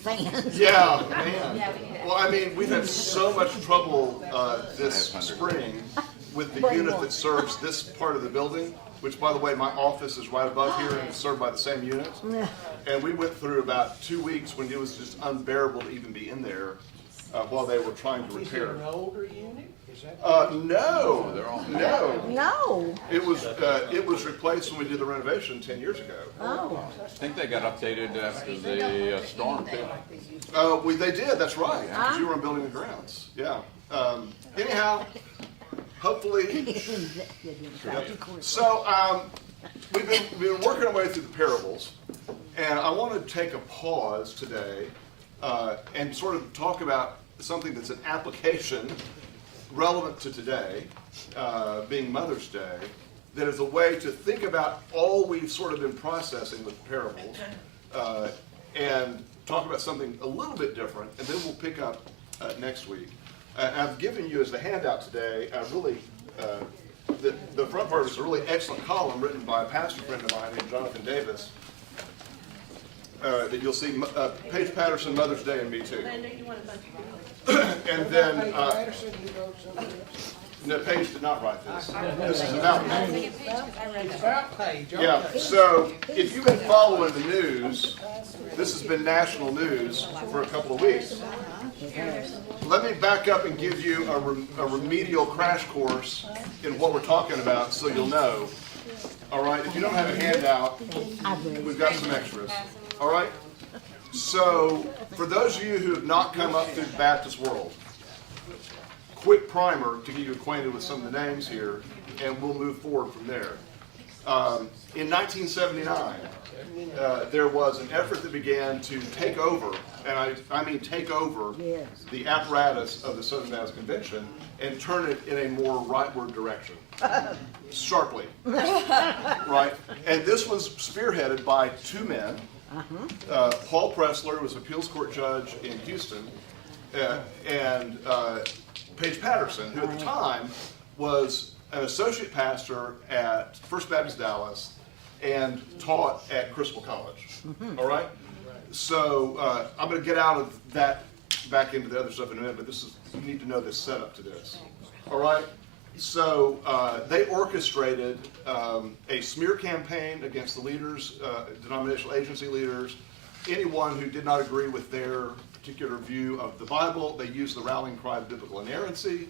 fans. Yeah, man. Well, I mean, we've had so much trouble this spring with the unit that serves this part of the building, which, by the way, my office is right above here and it's served by the same unit. And we went through about 2 weeks when it was just unbearable to even be in there while they were trying to repair. Is it an older unit? Is that No. No. No. It was replaced when we did the renovation 10 years ago. Oh. I think they got updated after the storm too. They did, that's right, because you were on building and grounds. Yeah. Anyhow, hopefully. So we've been working our way through the parables, and I want to take a pause today and sort of talk about something that's an application relevant to today, being Mother's Day, that is a way to think about all we've sort of been processing with the parables, and talk about something a little bit different, and then we'll pick up next week. I've given you as the handout today, the front part is a really excellent column written by a pastor friend of mine named Jonathan Davis, that you'll see, Paige Patterson, Mother's Day, and me too. And then, no, Paige did not write this. This is about me. it's about Paige? Yeah, so if you've been following the news, this has been national news for a couple of weeks. Let me back up and give you a remedial crash course in what we're talking about so you'll know. All right, if you don't have a handout, we've got some extras. All right? So, for those of you who have not come up through the Baptist world, quick primer to get you acquainted with some of the names here, and we'll move forward from there. In 1979, there was an effort that began to take over, and I mean take over, the apparatus of the Southern Baptist Convention and turn it in a more rightward direction. Sharply. Right? And this was spearheaded by two men. Paul Pressler, who was an appeals court judge in Houston, and Paige Patterson, who at the time was an associate pastor at First Baptist Dallas and taught at Criswell College. All right? So I'm going to get out of that back into the other stuff in a minute, but you need to know this setup to this. All right? So they orchestrated a smear campaign against the leaders, denominational agency leaders, anyone who did not agree with their particular view of the Bible. They used the rallying cry of biblical inerrancy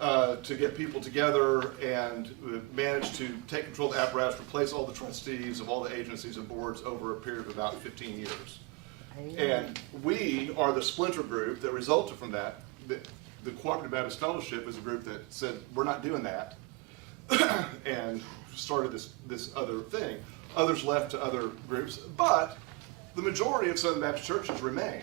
to get people together and manage to take control of the apparatus, replace all the trustees of all the agencies and boards over a period of about 15 years. And we are the splinter group that resulted from that. The Cooperative Baptist Fellowship is a group that said, we're not doing that, and started this other thing. Others left to other groups, but the majority of Southern Baptist churches remain,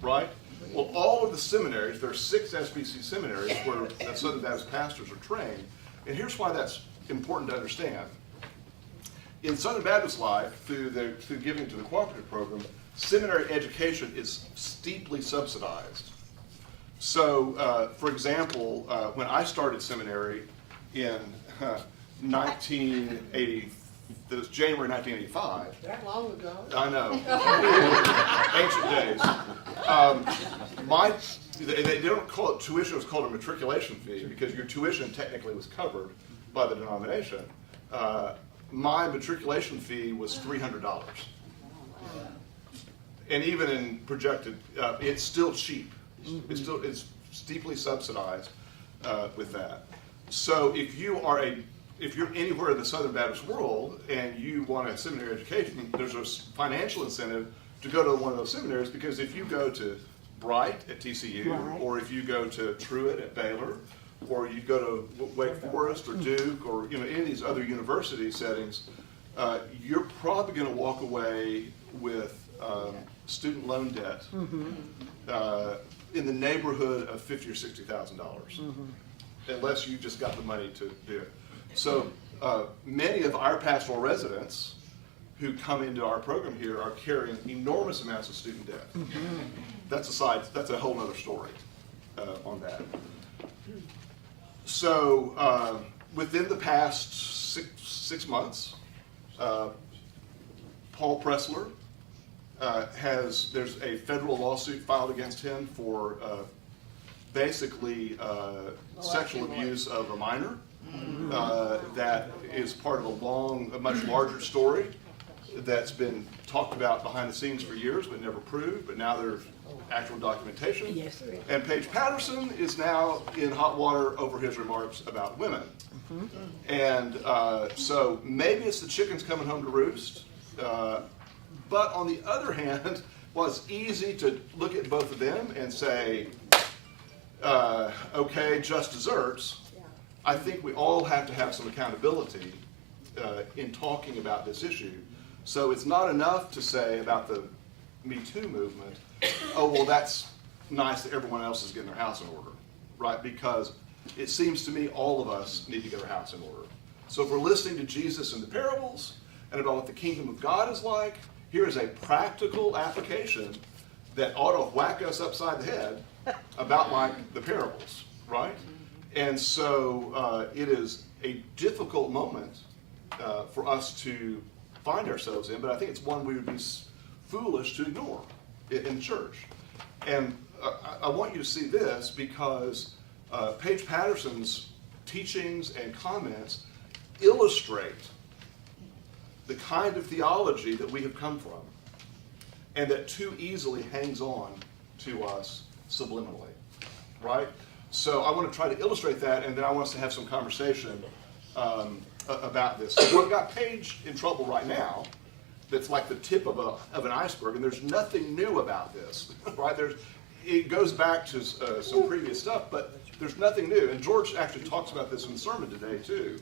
right? Well, all of the seminaries, there are 6 SBC seminaries where Southern Baptist pastors are trained, and here's why that's important to understand. In Southern Baptist life, through giving to the cooperative program, seminary education is steeply subsidized. So, for example, when I started seminary in 1980, it was January 1985. That long ago? I know. Ancient days. They don't call it tuition, it was called a matriculation fee because your tuition technically was covered by the denomination. My matriculation fee was $300. And even in projected, it's still cheap. It's steeply subsidized with that. So if you're anywhere in the Southern Baptist world and you want a seminary education, there's a financial incentive to go to one of those seminaries, because if you go to Bright at TCU, or if you go to Truett at Baylor, or you go to Wake Forest or Duke, or any of these other university settings, you're probably going to walk away with student loan debt in the neighborhood of $50,000 or $60,000, unless you just got the money to do it. So many of our pastoral residents who come into our program here are carrying enormous amounts of student debt. That's a whole other story on that. So within the past six months, Paul Pressler there's a federal lawsuit filed against him for basically sexual abuse of a minor. That is part of a much larger story that's been talked about behind the scenes for years but never proved, but now there's actual documentation. Yes, there is. And Paige Patterson is now in hot water over his remarks about women. And so maybe it's the chickens coming home to roost. But on the other hand, well, it's easy to look at both of them and say, okay, just desserts. I think we all have to have some accountability in talking about this issue. So it's not enough to say about the Me Too movement, oh, well, that's nice that everyone else is getting their house in order, right? Because it seems to me all of us need to get our house in order. So if we're listening to Jesus in the parables and about what the kingdom of God is like, here is a practical application that ought to whack us upside the head about like the parables, right? And so it is a difficult moment for us to find ourselves in, but I think it's one we would be foolish to ignore in church. And I want you to see this because Paige Patterson's teachings and comments illustrate the kind of theology that we have come from and that too easily hangs on to us subliminally, right? So I want to try to illustrate that, and then I want us to have some conversation about this. So we've got Paige in trouble right now. That's like the tip of an iceberg, and there's nothing new about this, right? It goes back to some previous stuff, but there's nothing new. And George actually talks about this in the sermon today too.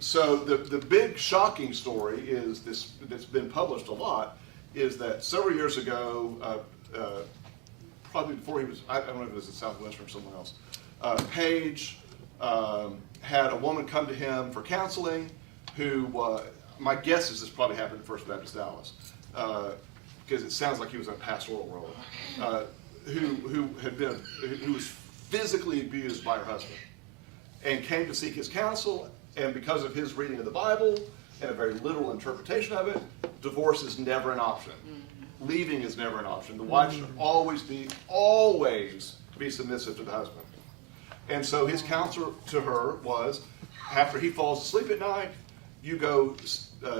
So the big shocking story is this that's been published a lot is that several years ago, probably before he was, I don't know if it was at Southwestern or someone else, Paige had a woman come to him for counseling who, my guess is this probably happened at First Baptist Dallas, because it sounds like he was in a pastoral role, who was physically abused by her husband and came to seek his counsel, and because of his reading of the Bible and a very literal interpretation of it, divorce is never an option. Leaving is never an option. The wife should always be submissive to the husband. And so his counsel to her was, after he falls asleep at night, you go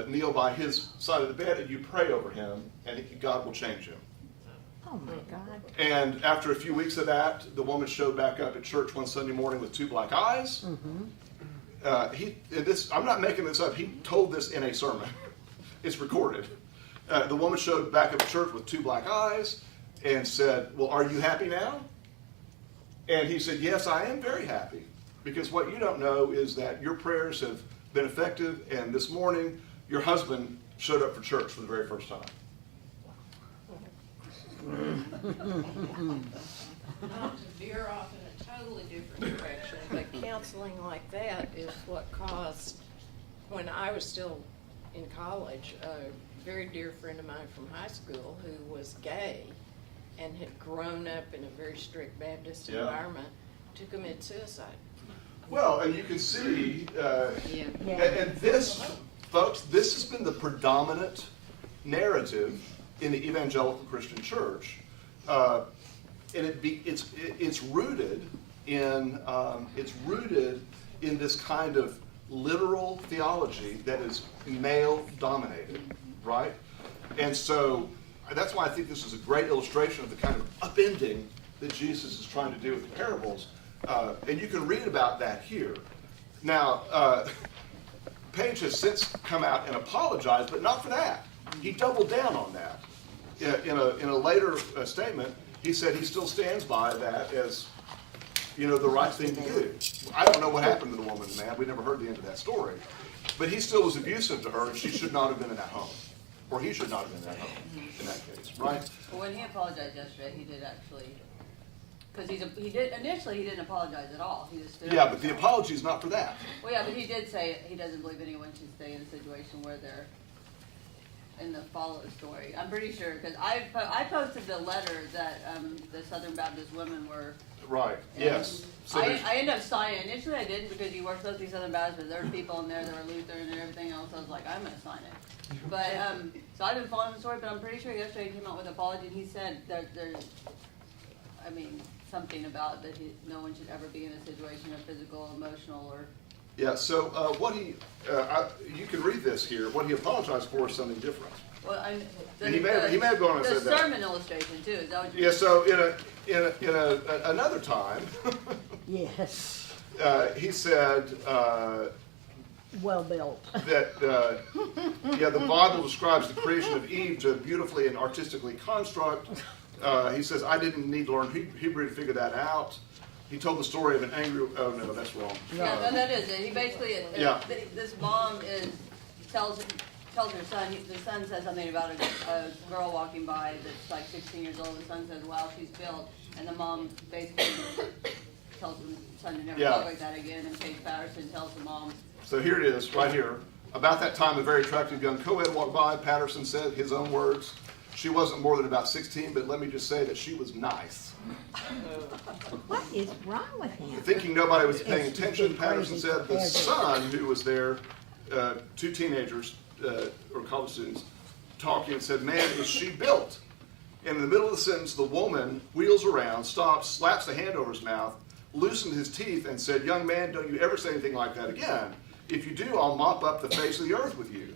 kneel by his side of the bed and you pray over him, and God will change him. Oh my God. And after a few weeks of that, the woman showed back up at church one Sunday morning with 2 black eyes. I'm not making this up. He told this in a sermon. It's recorded. The woman showed back up at church with 2 black eyes and said, well, are you happy now? And he said, yes, I am very happy, because what you don't know is that your prayers have been effective, and this morning your husband showed up for church for the very first time. Not to veer off in a totally different direction, but counseling like that is what caused, when I was still in college, a very dear friend of mine from high school who was gay and had grown up in a very strict Baptist environment to commit suicide. Well, and you can see, and this, folks, this has been the predominant narrative in the evangelical Christian church, and it's rooted in this kind of literal theology that is male dominated, right? And so that's why I think this is a great illustration of the kind of upending that Jesus is trying to do with the parables. And you can read about that here. Now, Paige has since come out and apologized, but not for that. He doubled down on that. In a later statement, he said he still stands by that as, the right thing to do. I don't know what happened to the woman and man. We never heard the end of that story. But he still was abusive to her, and she should not have been in that home. Or he should not have been in that home in that case, right? Well, when he apologized yesterday, he did actually, because he didn't apologize at all. He just stood Yeah, up but the and- apology is not for that. Well, yeah, but he did say he doesn't believe anyone should stay in a situation where they're in the follow story. I'm pretty sure, because I posted the letter that the Southern Baptist women were. Right, yes. So I ended up signing. Initially I didn't, because you were supposed to be Southern Baptist, but there were people in there that were Lutheran and everything else. I was like, I'm going to sign it. But So I've been following the story, but I'm pretty sure yesterday he came out with an apology, and he said that there's, I mean, something about that no one should ever be in a situation of physical, emotional, or. Yeah, so what you can read this here. What he apologized for is something different. Well, And he may have gone and the said that. sermon illustration too. Is that what you're? Yeah, so in another time, Yes, he said well built. that the Bible describes the creation of Eve to beautifully and artistically construct. He says, I didn't need to learn Hebrew to figure that out. He told the story of an angry. Oh no, that's wrong. Yeah, no, that is it. He basically, this mom tells her son. The son says something about a girl walking by that's like 16 years old. The son says, "Wow, she's built," and the mom basically tells the son to never talk like that again. And Paige Patterson tells the mom. So here it is, right here. About that time, a very attractive young co-ed walked by. Patterson said his own words. She wasn't more than about 16, but let me just say that she was nice. What is wrong with him? Thinking nobody was paying attention, Patterson said the son who was there, two teenagers or college students, talking and said, "Man, is she built?" And in the middle of the sentence, the woman wheels around, stops, slaps the hand over his mouth, loosened his teeth, and said, "Young man, don't you ever say anything like that again. If you do, I'll mop up the face of the earth with you."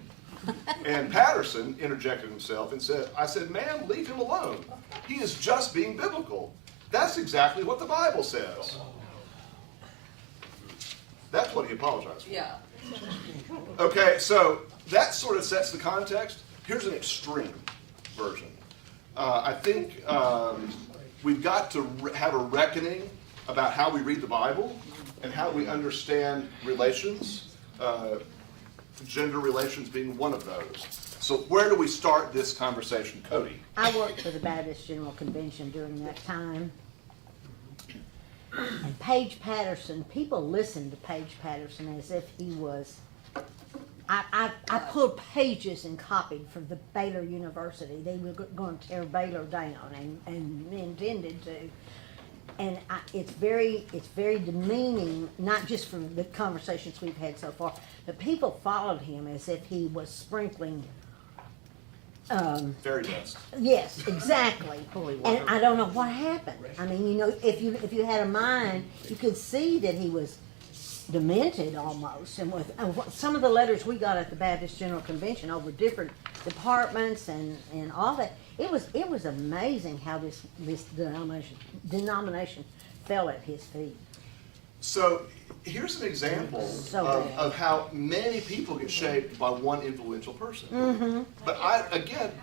And Patterson interjected himself and said, "I said, ma'am, leave him alone. He is just being biblical. That's exactly what the Bible says." That's what he apologized for. Yeah. Okay, so that sort of sets the context. Here's an extreme version. I think we've got to have a reckoning about how we read the Bible and how we understand relations, gender relations being one of those. So where do we start this conversation, Cody? I worked for the Baptist General Convention during that time. And Paige Patterson, people listened to Paige Patterson as if he was, I pulled pages and copied from the Baylor University. They were going to tear Baylor down and intended to. And it's very demeaning, not just from the conversations we've had so far, but people followed him as if he was sprinkling. Fairy dust. Yes, exactly. And I don't know what happened. I mean, you know, if you had a mind, you could see that he was demented almost. And with some of the letters we got at the Baptist General Convention over different departments and all that, it was amazing how this denomination fell at his feet. So here's an example of how many people get shaped by one influential person. Mm-hmm. But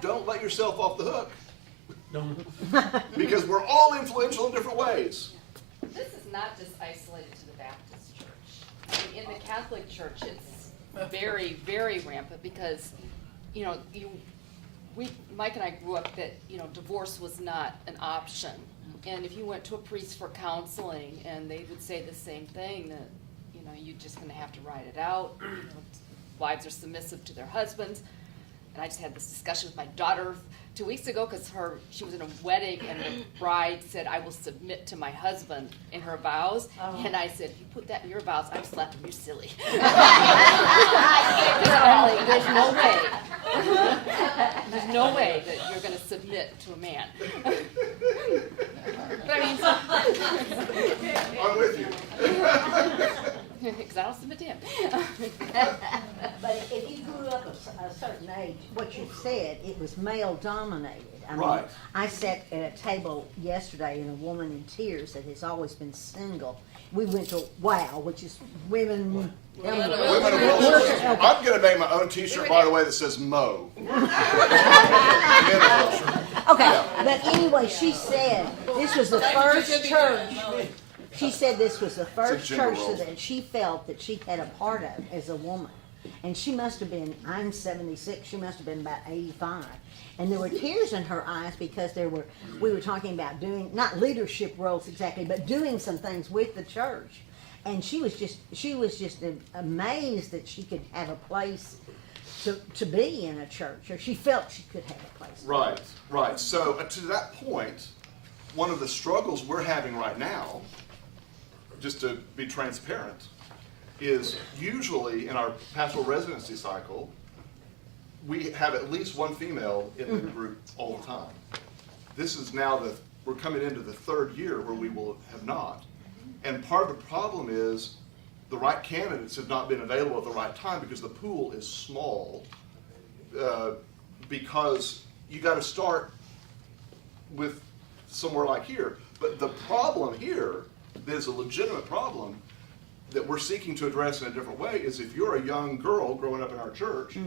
don't let yourself off the hook. Because we're all influential in different ways. This is not just isolated to the Baptist church. I mean, in the Catholic Church, it's very, very rampant because, you know, Mike and I grew up that, you know, divorce was not an option. And if you went to a priest for counseling and they would say the same thing, that, you know, you're just going to have to ride it out. You know, wives are submissive to their husbands. And I just had this discussion with my daughter 2 weeks ago because she was in a wedding and the bride said, "I will submit to my husband" in her vows. Oh. And I said, "If you put that in your vows, I'm slapping you silly." There's no way. There's no way that you're going to submit to a man. But I mean, I'm with you. because I don't submit to him. But if you grew up a certain age, what you said, it was male dominated. I mean, Right. I sat at a table yesterday and a woman in tears that has always been single. We went to WOW, which is women. Women of Wilshire. I'm going to make my own T-shirt, by the way, that says "Mo." Okay, but anyway, she said this was the first church. She said this was the first church that she felt that she had a part of as a woman. And she must have been, I'm 76, she must have been about 85. And there were tears in her eyes because we were talking about doing, not leadership roles exactly, but doing some things with the church. And she was just amazed that she could have a place to be in a church, or she felt she could have a place. Right. So to that point, one of the struggles we're having right now, just to be transparent, is usually in our pastoral residency cycle, we have at least one female in the group all the time. This is now we're coming into the third year where we will have not. And part of the problem is the right candidates have not been available at the right time because the pool is small. Because you got to start with somewhere like here. But the problem here, there's a legitimate problem that we're seeking to address in a different way, is if you're a young girl growing up in our church,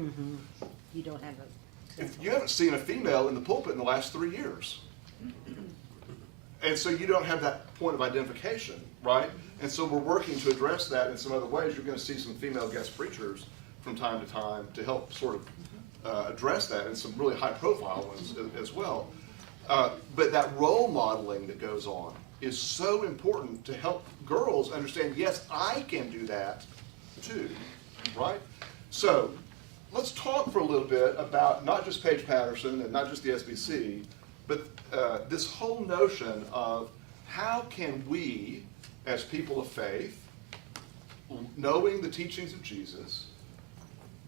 You don't have a. if you haven't seen a female in the pulpit in the last 3 years. And so you don't have that point of identification, right? And so we're working to address that in some other ways. You're going to see some female guest preachers from time to time to help sort of address that, and some really high-profile ones as well. But that role modeling that goes on is so important to help girls understand, yes, I can do that too, right? So let's talk for a little bit about not just Paige Patterson and not just the SBC, but this whole notion of how can we, as people of faith, knowing the teachings of Jesus,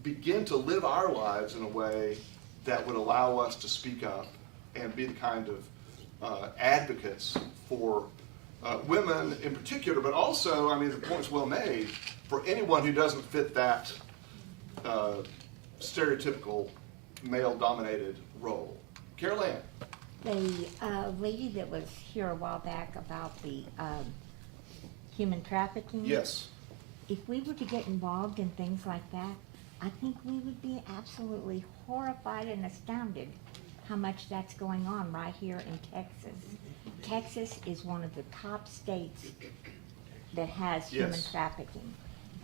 begin to live our lives in a way that would allow us to speak up and be the kind of advocates for women in particular, but also, I mean, the point's well made, for anyone who doesn't fit that stereotypical male-dominated role. Carol Ann. The lady that was here a while back about the human trafficking. Yes. If we were to get involved in things like that, I think we would be absolutely horrified and astounded how much that's going on right here in Texas. Texas is one of the top states that has human Yes. trafficking.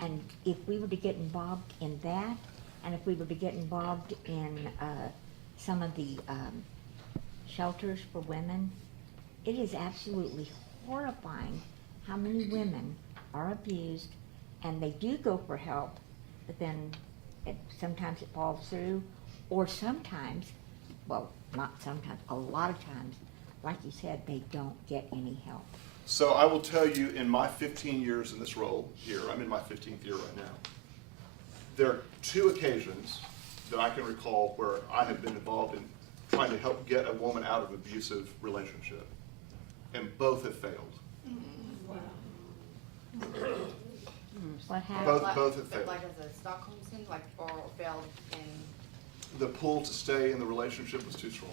And if we were to get involved in that, and if we were to get involved in some of the shelters for women, it is absolutely horrifying how many women are abused, and they do go for help, but then sometimes it falls through, or sometimes, well, not sometimes, a lot of times, like you said, they don't get any help. So I will tell you, in my 15 years in this role here, I'm in my 15th year right now, there are 2 occasions that I can recall where I have been involved in trying to help get a woman out of an abusive relationship, and both have failed. What happened? Both have failed. Like as a Stockholm syndrome, like, or failed in. The pull to stay in the relationship was too strong.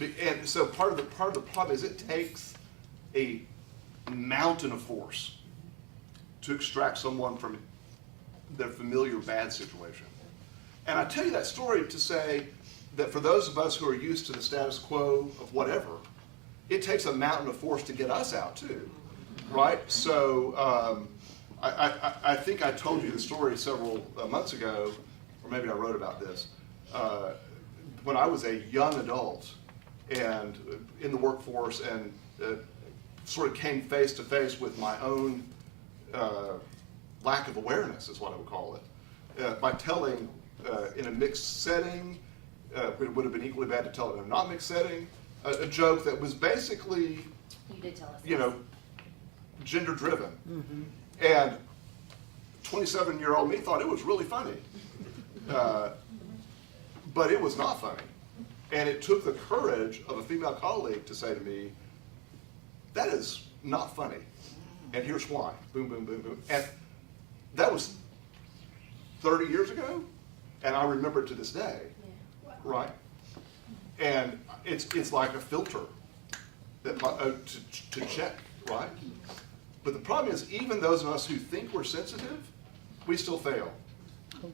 And so part of the problem is it takes a mountain of force to extract someone from their familiar bad situation. And I tell you that story to say that for those of us who are used to the status quo of whatever, it takes a mountain of force to get us out too, right? So I think I told you the story several months ago, or maybe I wrote about this, when I was a young adult and in the workforce and sort of came face to face with my own lack of awareness, is what I would call it, by telling in a mixed setting, it would have been equally bad to tell it in a not mixed setting, a joke that was basically, You did tell us. you know, gender driven. And 27-year-old me thought it was really funny. But it was not funny. And it took the courage of a female colleague to say to me, that is not funny. And here's why. Boom, boom, boom, boom. And that was 30 years ago, and I remember it to this day, right? And it's like a filter that to check, right? But the problem is, even those of us who think we're sensitive, we still fail.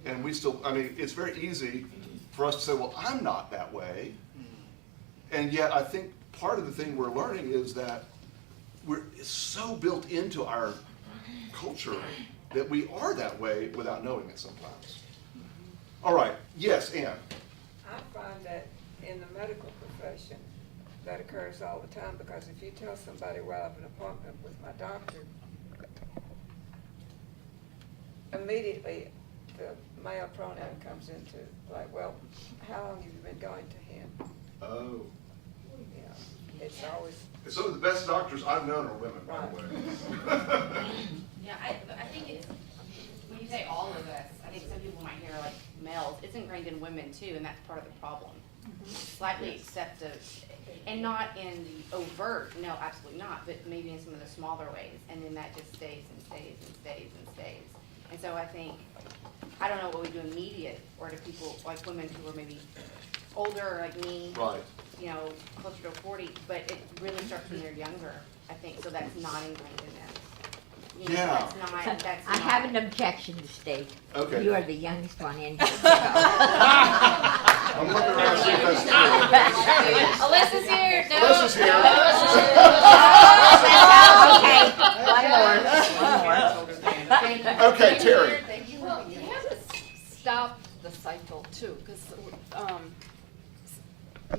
And we still, I mean, it's very easy for us to say, well, I'm not that way. And yet I think part of the thing we're learning is that it's so built into our culture that we are that way without knowing it sometimes. All right, yes, Ann. I find that in the medical profession, that occurs all the time, because if you tell somebody, well, I have an appointment with my doctor, immediately the male pronoun comes into play. Well, how long have you been going to him? Oh. Yeah, it's always, And some of the best doctors I've known are women, by the way. Yeah, I think it's, when you say all of us, I think some people might hear like men males, it's ingrained in women too, and that's part of the problem. Slightly acceptive, and not in the overt, no, absolutely not, but maybe in some of the smaller ways, and then that just stays and stays and stays and stays. And so I think, I don't know what we do immediate, or to people, like women who are maybe older, like me, Right. you know, closer to 40, but it really starts when they're younger, I think, so that's not ingrained in them. You know, Yeah. That's I not. have an objection to state. Okay. You are the youngest one in here. So. I'm looking around to see if that's true. Alyssa's here, no. Alyssa's here. Okay, one more. Okay, Terry. Well, you have to stop the cycle too, because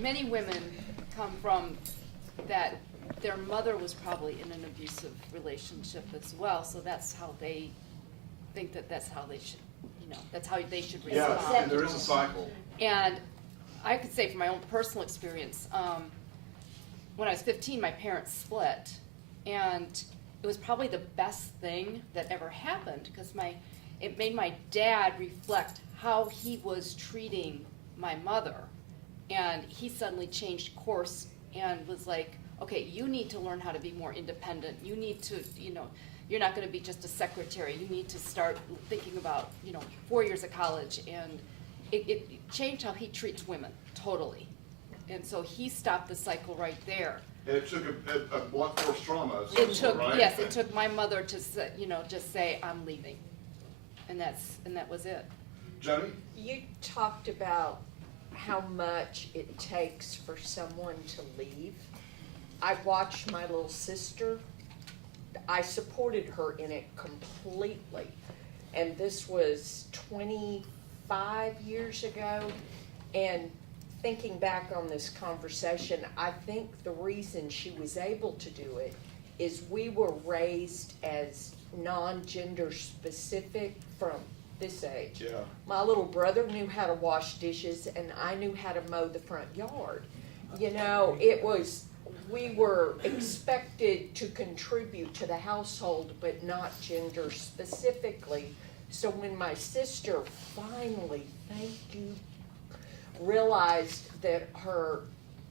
many women come from that their mother was probably in an abusive relationship as well, so that's how they think that's how they should, that's how they should respond. Yeah, and there is a cycle. And I could say from my own personal experience, when I was 15, my parents split, and it was probably the best thing that ever happened, because it made my dad reflect how he was treating my mother, and he suddenly changed course and was like, okay, you need to learn how to be more independent. You need to, you're not going to be just a secretary. You need to start thinking about, 4 years of college. And it changed how he treats women, totally. And so he stopped the cycle right there. And it took a blunt force trauma. It took, right? yes, it took my mother to say, just say, I'm leaving. And that was it. Jody? You talked about how much it takes for someone to leave. I watched my little sister. I supported her in it completely. And this was 25 years ago. And thinking back on this conversation, I think the reason she was able to do it is we were raised as non-gender specific from this age. Yeah. My little brother knew how to wash dishes, and I knew how to mow the front yard. We were expected to contribute to the household, but not gender specifically. So when my sister finally, thank you, realized that her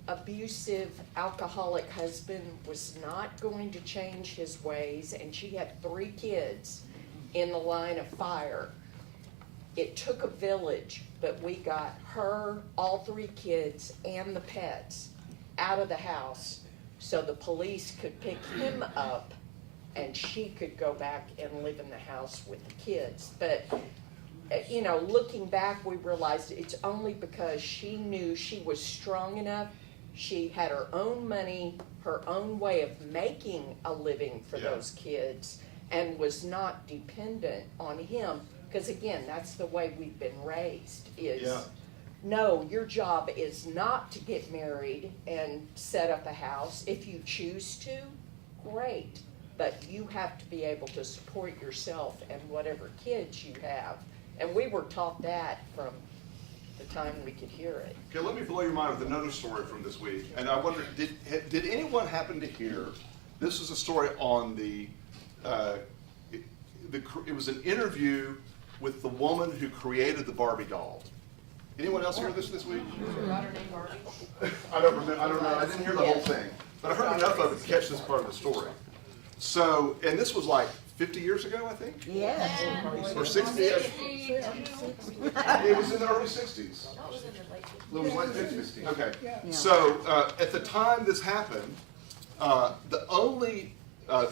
abusive alcoholic husband was not going to change his ways, and she had 3 kids in the line of fire, it took a village, but we got her, all 3 kids, and the pets out of the house so the police could pick him up and she could go back and live in the house with the kids. But, looking back, we realized it's only because she knew she was strong enough. She had her own money, her own way of making a living for those kids, and was not dependent on him. Because again, that's the way we've been raised, is no, your job is not to get married and set up a house. If you choose to, great. But you have to be able to support yourself and whatever kids you have. And we were taught that from the time we could hear it. Okay, let me blow your mind with another story from this week. And I wonder, did anyone happen to hear, this is a story on it was an interview with the woman who created the Barbie doll. Anyone else hear this week? I don't know. I didn't hear the whole thing. But I heard enough of it to catch this part of the story. So, and this was like 50 years ago, I think? Yes. Or 60? It was in the early 60s. It was late 50s. Okay. So, at the time this happened, the only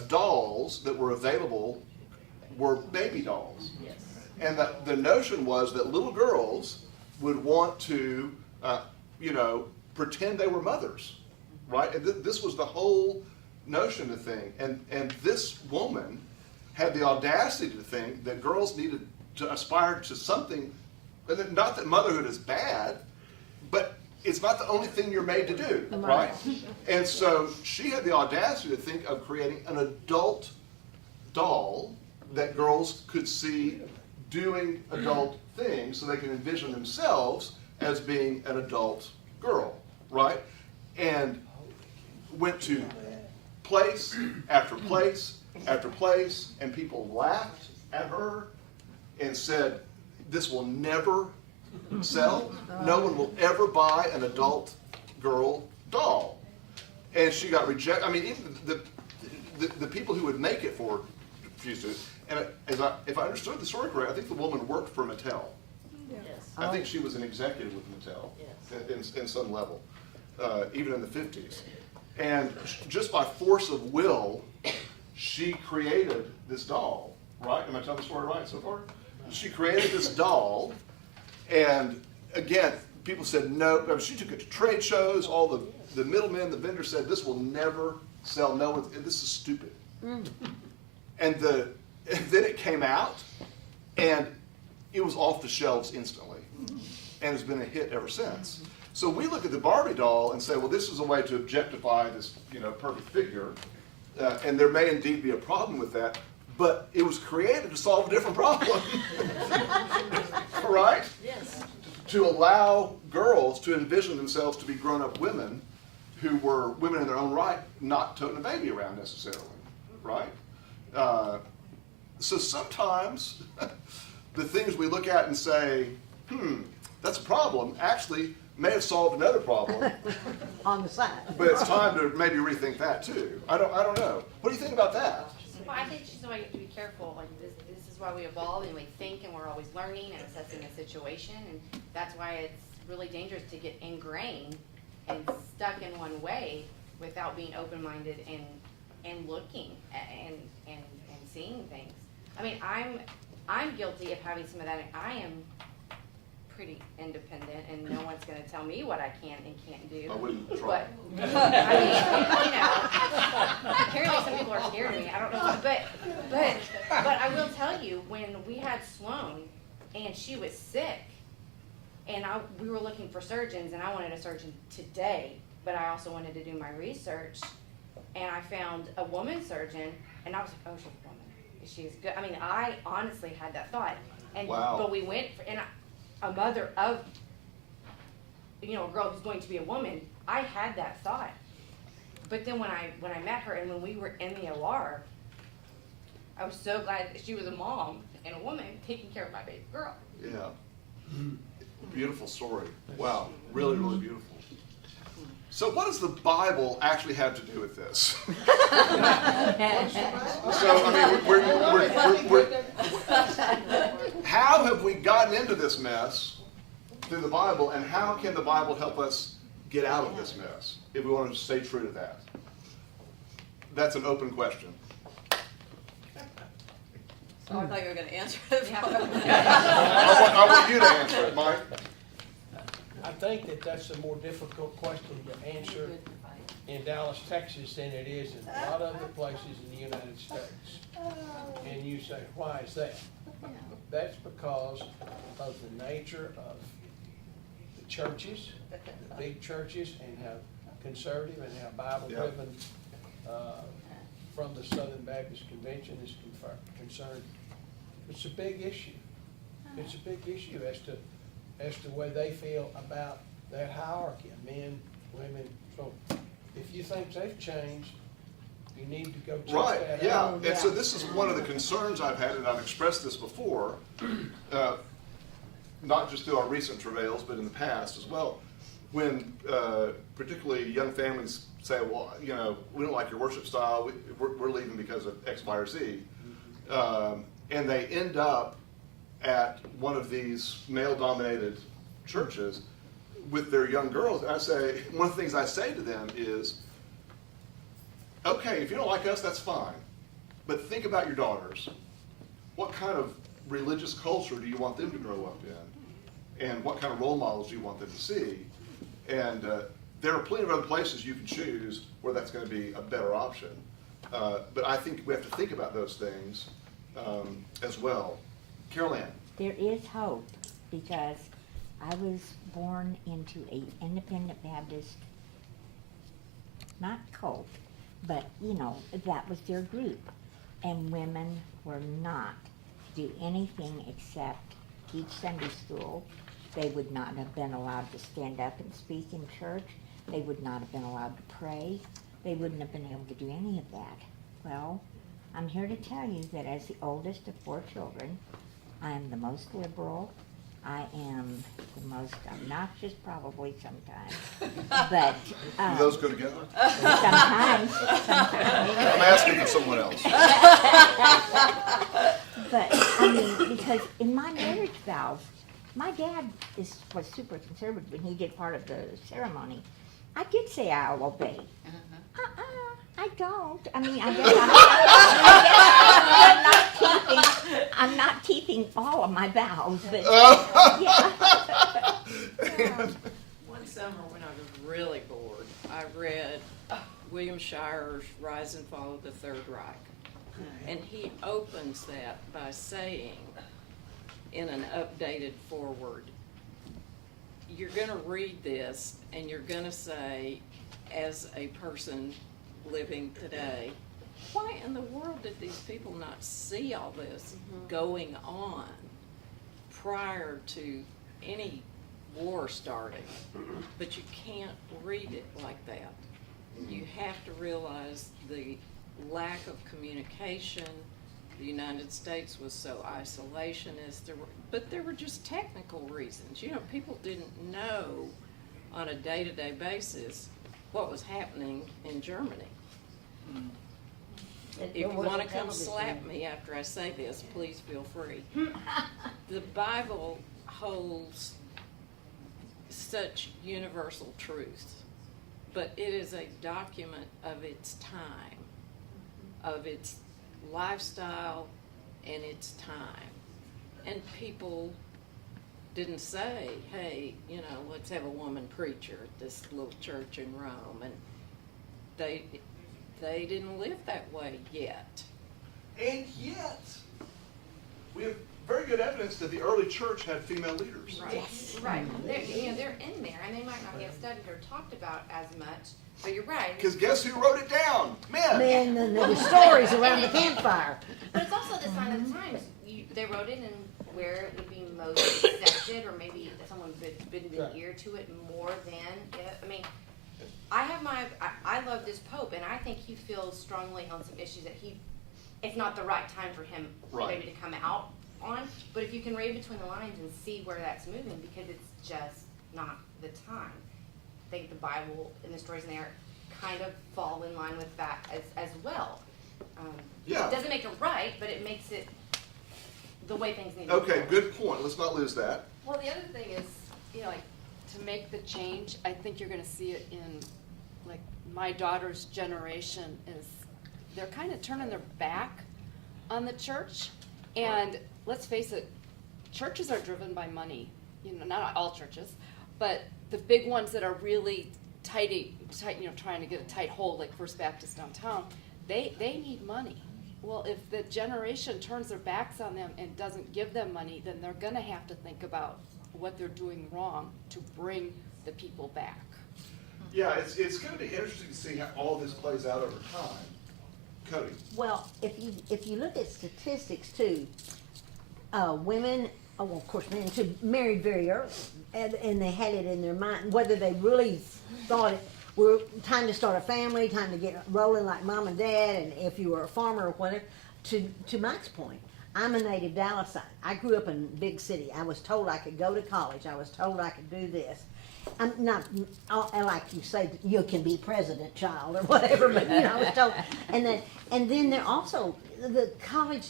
dolls that were available were baby dolls. And the notion was that little girls would want to, pretend they were mothers, right? And this was the whole notion of the thing. And this woman had the audacity to think that girls needed to aspire to something, and not that motherhood is bad, but it's not the only thing you're made to do, right? And so she had the audacity to think of creating an adult doll that girls could see doing adult things so they can envision themselves as being an adult girl, right? And went to place after place after place, and people laughed at her and said, this will never sell, no one will ever buy an adult girl doll. And she got rejected. I mean, even the people who would make it for her refused to. And if I understood the story correctly, I think the woman worked for Mattel. I think she was an executive with Mattel in some level, even in the 50s. And just by force of will, she created this doll, right? Am I telling the story right so far? She created this doll, and again, people said no. I mean, she took it to trade shows. All the middlemen, the vendors said, this will never sell. No one, this is stupid. And then it came out, and it was off the shelves instantly, and has been a hit ever since. So we look at the Barbie doll and say, well, this is a way to objectify this, perfect figure, and there may indeed be a problem with that, but it was created to solve a different problem, right? Yes. To allow girls to envision themselves to be grown-up women who were women in their own right, not toting a baby around necessarily, right? So sometimes the things we look at and say, that's a problem, actually may have solved another problem. On the side. But it's time to maybe rethink that too. I don't know. What do you think about that? Well, I think it's just why you have to be careful. Like this is why we evolve and we think, and we're always learning and assessing a situation, and that's why it's really dangerous to get ingrained and stuck in one way without being open-minded and looking and seeing things. I mean, I'm guilty of having some of that. I am pretty independent, and no one's going to tell me what I can and can't do. I wouldn't try. But I mean, apparently some people are scared of me. I don't know, but I will tell you, when we had Sloan and she was sick, and we were looking for surgeons, and I wanted a surgeon today, but I also wanted to do my research, and I found a woman surgeon, and I was like, oh, she's a woman. She's good. I mean, I honestly had that thought, and Wow. but we went for, and a mother of, a girl who's going to be a woman, I had that thought. But then when I met her and when we were in the OR, I was so glad that she was a mom and a woman taking care of my baby girl. Yeah. Beautiful story. Wow. Really, really beautiful. So what does the Bible actually have to do with this? So, I mean, we're how have we gotten into this mess through the Bible, and how can the Bible help us get out of this mess if we want to stay true to that? That's an open question. So I thought you were gonna answer it. I want you to answer it, Mike. I think that's a more difficult question to answer in Dallas, Texas than it is in a lot of other places in the United States. And you say, why is that? That's because of the nature of the churches, the big churches, and how conservative and how Bible-driven from the Southern Baptist Convention is concerned. It's a big issue. It's a big issue as to where they feel about that hierarchy of men, women. So if you think they've changed, you need to go check Right, that yeah. out. And so this is one of the concerns I've had, and I've expressed this before, not just through our recent travails, but in the past as well. When particularly young families say, well, we don't like your worship style, we're leaving because of X, Y, or Z. And they end up at one of these male-dominated churches with their young girls. And I say, one of the things I say to them is, okay, if you don't like us, that's fine. But think about your daughters. What kind of religious culture do you want them to grow up in? And what kind of role models do you want them to see? And there are plenty of other places you can choose where that's going to be a better option. But I think we have to think about those things as well. Carol Ann. There is hope, because I was born into an independent Baptist, not cult, but that was their group. And women were not to do anything except teach Sunday school. They would not have been allowed to stand up and speak in church. They would not have been allowed to pray. They wouldn't have been able to do any of that. Well, I'm here to tell you that as the oldest of 4 children, I am the most liberal. I am the most obnoxious probably sometimes, but, Do those go together? sometimes. I'm asking for someone else. But, I mean, because in my marriage vows, my dad was super conservative when he did part of the ceremony. I did say I'll obey. I don't. I mean, I guess I'm not keeping all of my vows, but, yeah. One summer when I was really bored, I read William Shire's Rise and Fall of the Third Reich. And he opens that by saying, in an updated foreword, you're gonna read this and you're gonna say, as a person living today, why in the world did these people not see all this going on prior to any war starting? But you can't read it like that. You have to realize the lack of communication. The United States was so isolationist, but there were just technical reasons. You know, people didn't know on a day-to-day basis what was happening in Germany. If you want to come slap me after I say this, please feel free. The Bible holds such universal truth, but it is a document of its time, of its lifestyle and its time. And people didn't say, hey, you know, let's have a woman preacher at this little church in Rome. And they didn't live that way yet. And yet, we have very good evidence that the early church had female leaders. Right. Right. They're, you know, they're in there, and they might not get studied or talked about as much, but you're right. Because guess who wrote it down? Men. Men, and there were stories around the campfire. But it's also the sign of the times. They wrote it in where it would be most accepted, or maybe someone would bend an ear to it more than it. I mean, I love this Pope, and I think he feels strongly on some issues that it's not the right time for him maybe to come out on. But if you can read between the lines and see where that's moving, because it's just not the time. I think the Bible and the stories in there kind of fall in line with that as well. It doesn't make it right, but it makes it the way things need to be. Okay, good point. Let's not lose that. Well, the other thing is, you know, like, to make the change, I think you're gonna see it in, like, my daughter's generation is, they're kind of turning their back on the church. And let's face it, churches are driven by money. You know, not all churches, but the big ones that are really tight, you know, trying to get a tight hold, like First Baptist downtown, they need money. Well, if the generation turns their backs on them and doesn't give them money, then they're gonna have to think about what they're doing wrong to bring the people back. Yeah, it's going to be interesting to see how all this plays out over time. Cody. Well, if you look at statistics too, women, well, of course men too, married very early, and they had it in their mind, whether they really thought it were time to start a family, time to get rolling like mom and dad, and if you were a farmer or whatever. To Mike's point, I'm a native Dallasite. I grew up in a big city. I was told I could go to college. I was told I could do this. I'm not, like you say, you can be president, child, or whatever, but you know, I was told. And then there also, the college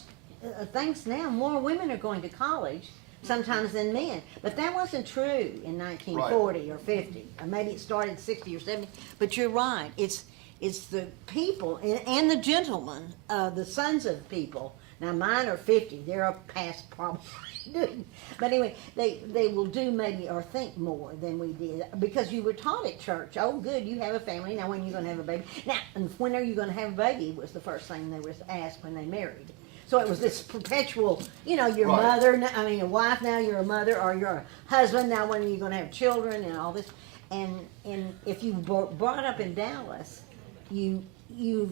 things now, more women are going to college sometimes than men. But that wasn't true in 1940 or 50. Or maybe it started 60 or 70. But you're right. It's the people and the gentlemen, the sons of people. Now mine are 50. They're up past probably. But anyway, they will do maybe or think more than we did because you were taught at church. Oh, good, you have a family. Now when are you going to have a baby? Now, and when are you going to have a baby was the first thing they was asked when they married. So it was this perpetual, you know, your mother, I mean, a wife, now you're a mother, or you're a husband, now when are you going to have children and all this. And if you brought up in Dallas, you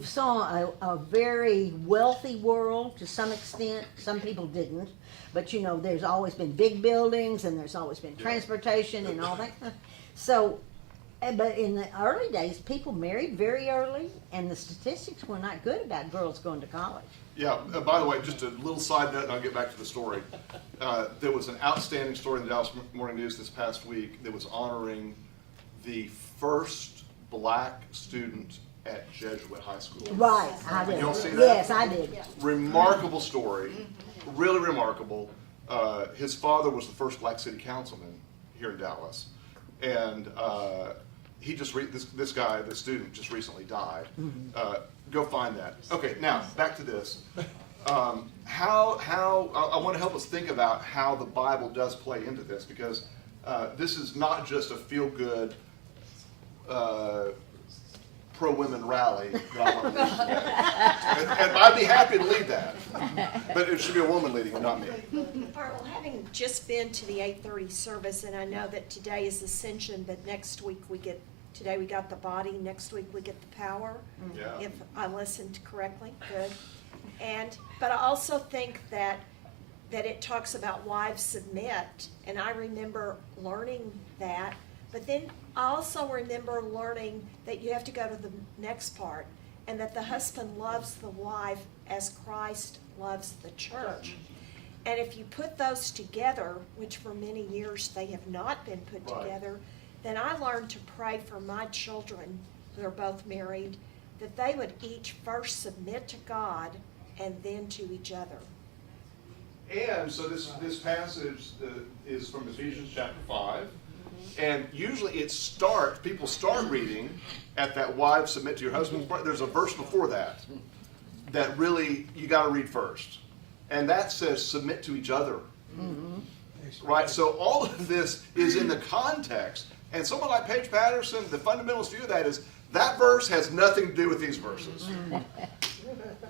saw a very wealthy world to some extent. Some people didn't. But, you know, there's always been big buildings and there's always been transportation and all that. So But in the early days, people married very early, and the statistics were not good about girls going to college. Yeah, by the way, just a little side note, and I'll get back to the story. There was an outstanding story in the Dallas Morning News this past week that was honoring the first black student at Jesuit High School. Right, I did. You don't see that? Yes, I did. Remarkable story, really remarkable. His father was the first black city councilman here in Dallas, and he just this guy, this student, just recently died. Go find that. Okay, now back to this. How I want to help us think about how the Bible does play into this, because this is not just a feel-good pro-women rally that I want to lead today. And I'd be happy to lead that, but it should be a woman leading it, not me. All right, well, having just been to the 8:30 service, and I know that today is Ascension, but next week today we got the body, next week we get the power. Yeah. If I listened correctly, good. But I also think that it talks about wives submit, and I remember learning that. But then I also remember learning that you have to go to the next part, and that the husband loves the wife as Christ loves the church. And if you put those together, which for many years they have not been put Right. together, then I learned to pray for my children, who are both married, that they would each first submit to God and then to each other. And so this passage is from Ephesians chapter 5. And usually people start reading at that wives submit to your husbands part. There's a verse before that really you got to read first. And that says submit to each other. Right? So all of this is in the context. And someone like Paige Patterson, the fundamentalist view of that is that verse has nothing to do with these verses.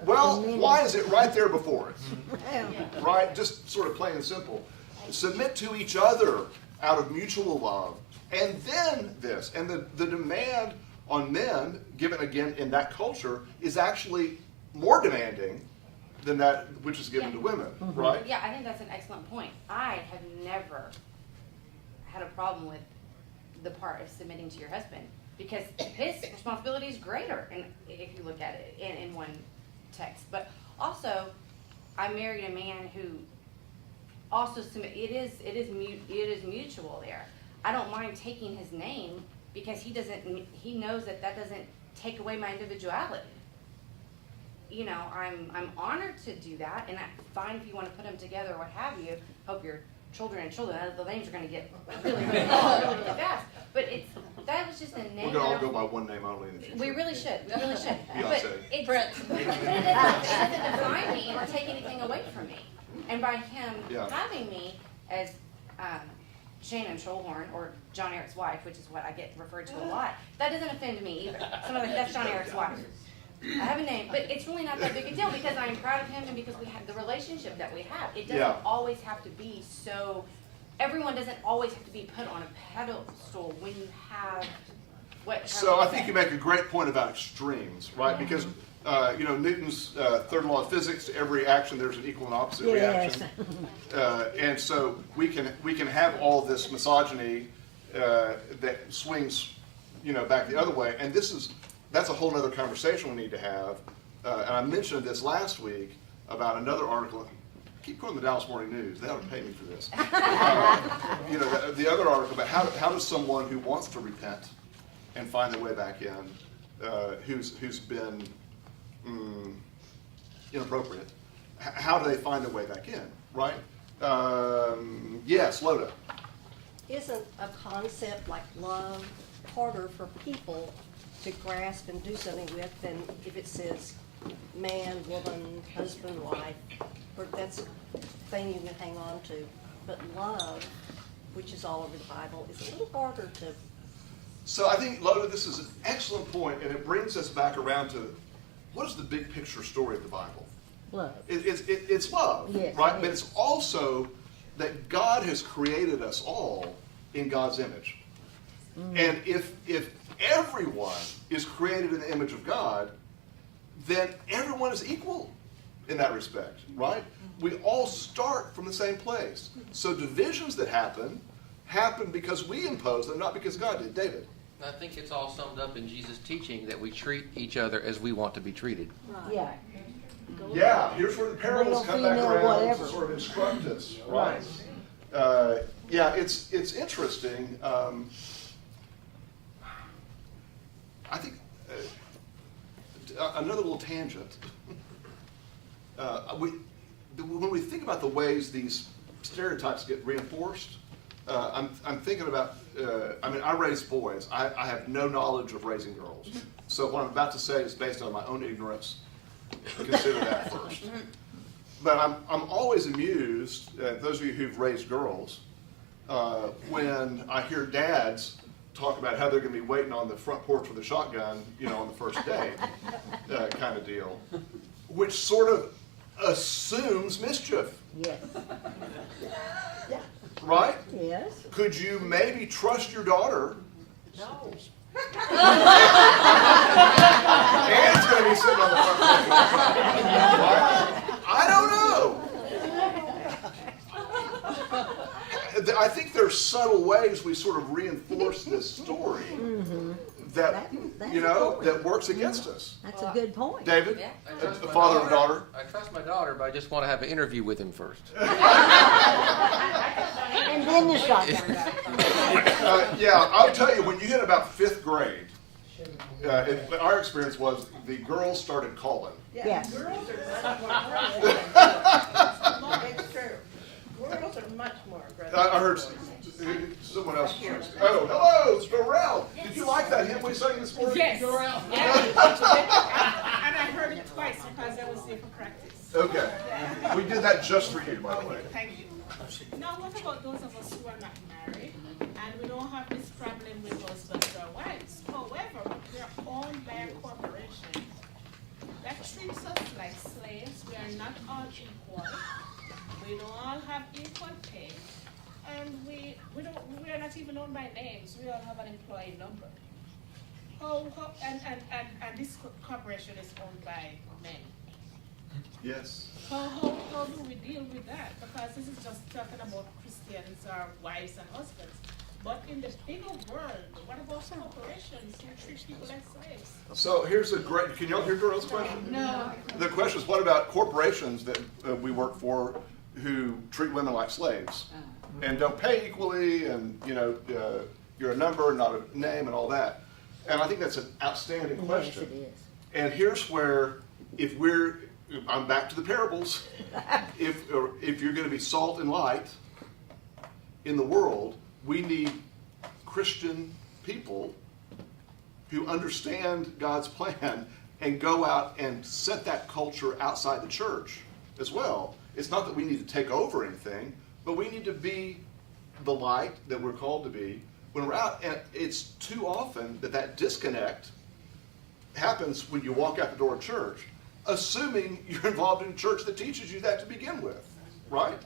Well, why is it right there before it? Right? Just sort of plain and simple. Submit to each other out of mutual love. And then this. And the demand on men, given again in that culture, is actually more demanding than that which is given to women. Right? Yeah, I think that's an excellent point. I have never had a problem with the part of submitting to your husband, because his responsibility is greater, and if you look at it in one text. But also, I married a man who also it is mutual there. I don't mind taking his name because he knows that doesn't take away my individuality. You know, I'm honored to do that, and fine if you want to put them together, what have you. Hope your children, the names are going to get really, really fast. But that was just a name. We're going to all go by one name only in the future. We really should. We really should. Beyonce. But it doesn't define me or take anything away from me. And by him having me as Shannon Scholhorn, or John Eric's wife, which is what I get referred to a lot, that doesn't offend me either. Someone like, that's John Eric's wife. I have a name, but it's really not that big a deal because I'm proud of him and because we have the relationship that we have. It doesn't always have to be so. Everyone doesn't always have to be put on a pedestal when you have what. So I think you make a great point about extremes, right? Because Newton's third law of physics: to every action there's an equal and opposite reaction. And so we can have all this misogyny that swings, back the other way, and that's a whole other conversation we need to have. And I mentioned this last week about another article. Keep going to the Dallas Morning News. They ought to pay me for this. The other article about how does someone who wants to repent and find their way back in, who's been inappropriate, how do they find their way back in, right? Yes, Loda. Isn't a concept like love harder for people to grasp and do something with than if it says man, woman, husband, wife? Or that's a thing you can hang on to. But love, which is all over the Bible, is a little harder to. So I think, Loda, this is an excellent point, and it brings us back around to what is the big picture story of the Bible? Love. It's love, yes, right? it But is. it's also that God has created us all in God's image. And if everyone is created in the image of God, then everyone is equal in that respect, right? We all start from the same place. So divisions that happen because we impose them, not because God did. David? I think it's all summed up in Jesus' teaching that we treat each other as we want to be treated. Yeah. Yeah, here's where the parables come back female, around whatever. to sort of instruct us, right? Yeah, it's interesting. I think another little tangent. When we think about the ways these stereotypes get reinforced, I'm thinking about. I raise boys. I have no knowledge of raising girls. So what I'm about to say is based on my own ignorance. Consider that first. But I'm always amused, those of you who've raised girls, when I hear dads talk about how they're going to be waiting on the front porch with a shotgun, on the first date, kind of deal, which sort of assumes mischief. Yes. Right? Yes. Could you maybe trust your daughter? No. Anne's going to be sitting on the front porch. Right? I don't know. I think there's subtle ways we sort of reinforce this story that that works against us. That's a good point. David, I the trust my father and daughter. I trust my daughter, but I just want to have an interview with him first. And then the shotgun. Yeah, I'll tell you, when you hit about 5th grade, our experience was the girls started calling. Yes. Girls are much more aggressive. It's true. Girls are much more aggressive. I heard someone else. Oh, hello, it's Dorel. Did you like that hymn we sang this morning? Yes. Dorel. And I heard it twice because I was there for practice. Okay. We did that just for you, by the way. Thank you. Now, what about those of us who are not married and we don't have this problem with husbands or wives? However, we are owned by a corporation that treats us like slaves. We are not all equal. We don't all have equal pay. And we are not even owned by names. We all have an employee number. And this corporation is owned by men. Yes. How do we deal with that? Because this is just talking about Christians or wives and husbands. But in the bigger world, what about corporations who treat people like slaves? So here's a great, can y'all hear Dorel's question? No. The question is, what about corporations that we work for who treat women like slaves and don't pay equally, and you're a number, not a name, and all that? And I think that's an outstanding question. Yes, it is. And here's where, I'm back to the parables. If you're going to be salt and light in the world, we need Christian people who understand God's plan and go out and set that culture outside the church as well. It's not that we need to take over anything, but we need to be the light that we're called to be when we're out. And it's too often that disconnect happens when you walk out the door of church, assuming you're involved in a church that teaches you that to begin with, right?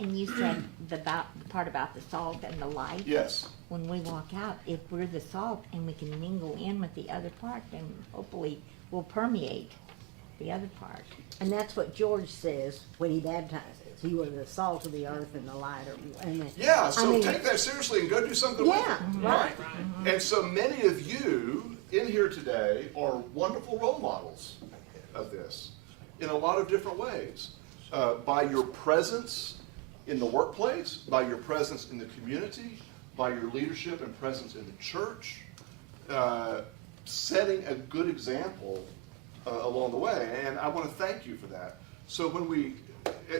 And you said the part about the salt and the light. Yes. When we walk out, if we're the salt and we can mingle in with the other part, then hopefully we'll permeate the other part. And that's what George says when he baptizes. You are the salt of the earth and the light. Yeah, so take that seriously and go do something with it. Right. And so many of you in here today are wonderful role models of this in a lot of different ways. By your presence in the workplace, by your presence in the community, by your leadership and presence in the church, setting a good example along the way. And I want to thank you for that. So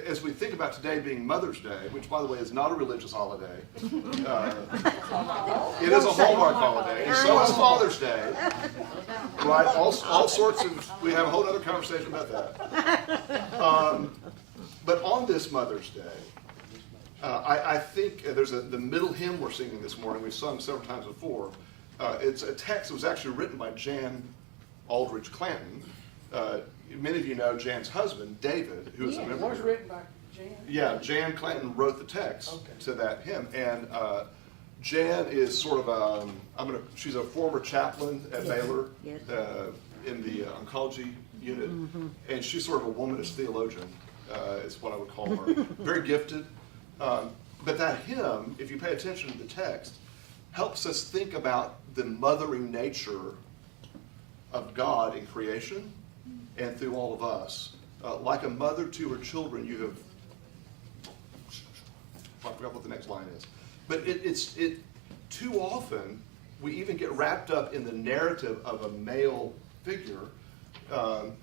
as we think about today being Mother's Day, which by the way is not a religious holiday, it is a Hallmark holiday, and so is Father's Day, right? All sorts of, we have a whole other conversation about that. But on this Mother's Day, I think there's the middle hymn we're singing this morning, we've sung several times before. It's a text that was actually written by Jan Aldridge Clanton. Many of you know Jan's husband, David, who is a member. It was written by Jan? Yeah, Jan Clanton wrote the text to that hymn. And Jan is sort of she's a former chaplain at Baylor in the oncology unit. And she's sort of a womanist theologian, is what I would call her. Very gifted. But that hymn, if you pay attention to the text, helps us think about the mothering nature of God in creation and through all of us. Like a mother to her children, you have, I forgot what the next line is. But it's too often, we even get wrapped up in the narrative of a male figure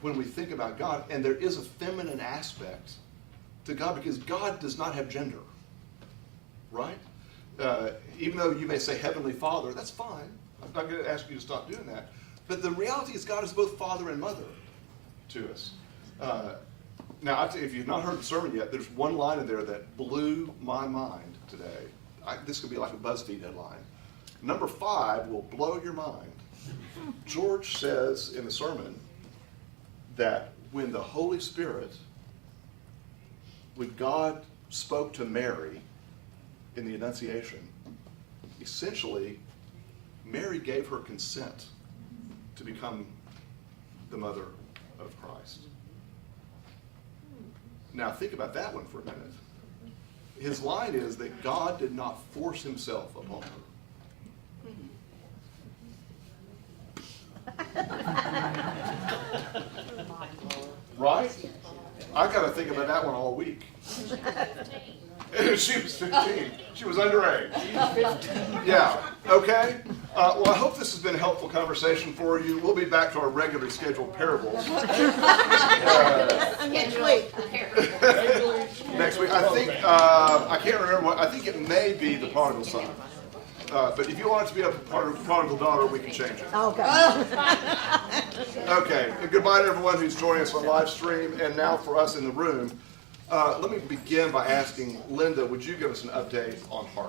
when we think about God, and there is a feminine aspect to God because God does not have gender, right? Even though you may say Heavenly Father, that's fine. I'm not going to ask you to stop doing that. But the reality is God is both father and mother to us. Now, I'll tell you, if you've not heard the sermon yet, there's one line in there that blew my mind today. This could be like a BuzzFeed headline. Number 5 will blow your mind. George says in the sermon that when the Holy Spirit, when God spoke to Mary in the Annunciation, essentially, Mary gave her consent to become the mother of Christ. Now think about that one for a minute. His line is that God did not force himself upon her. Right? I got to think about that one all week. She was 15. She was underage. Yeah. Okay. Well, I hope this has been a helpful conversation for you. We'll be back to our regularly scheduled parables Next week. next week. I think I can't remember what. I think it may be the prodigal son. But if you want it to be a prodigal daughter, we can change it. Okay. Okay. And goodbye to everyone who's joining us on live stream, and now for us in the room. Let me begin by asking Linda, would you give us an update on Heart?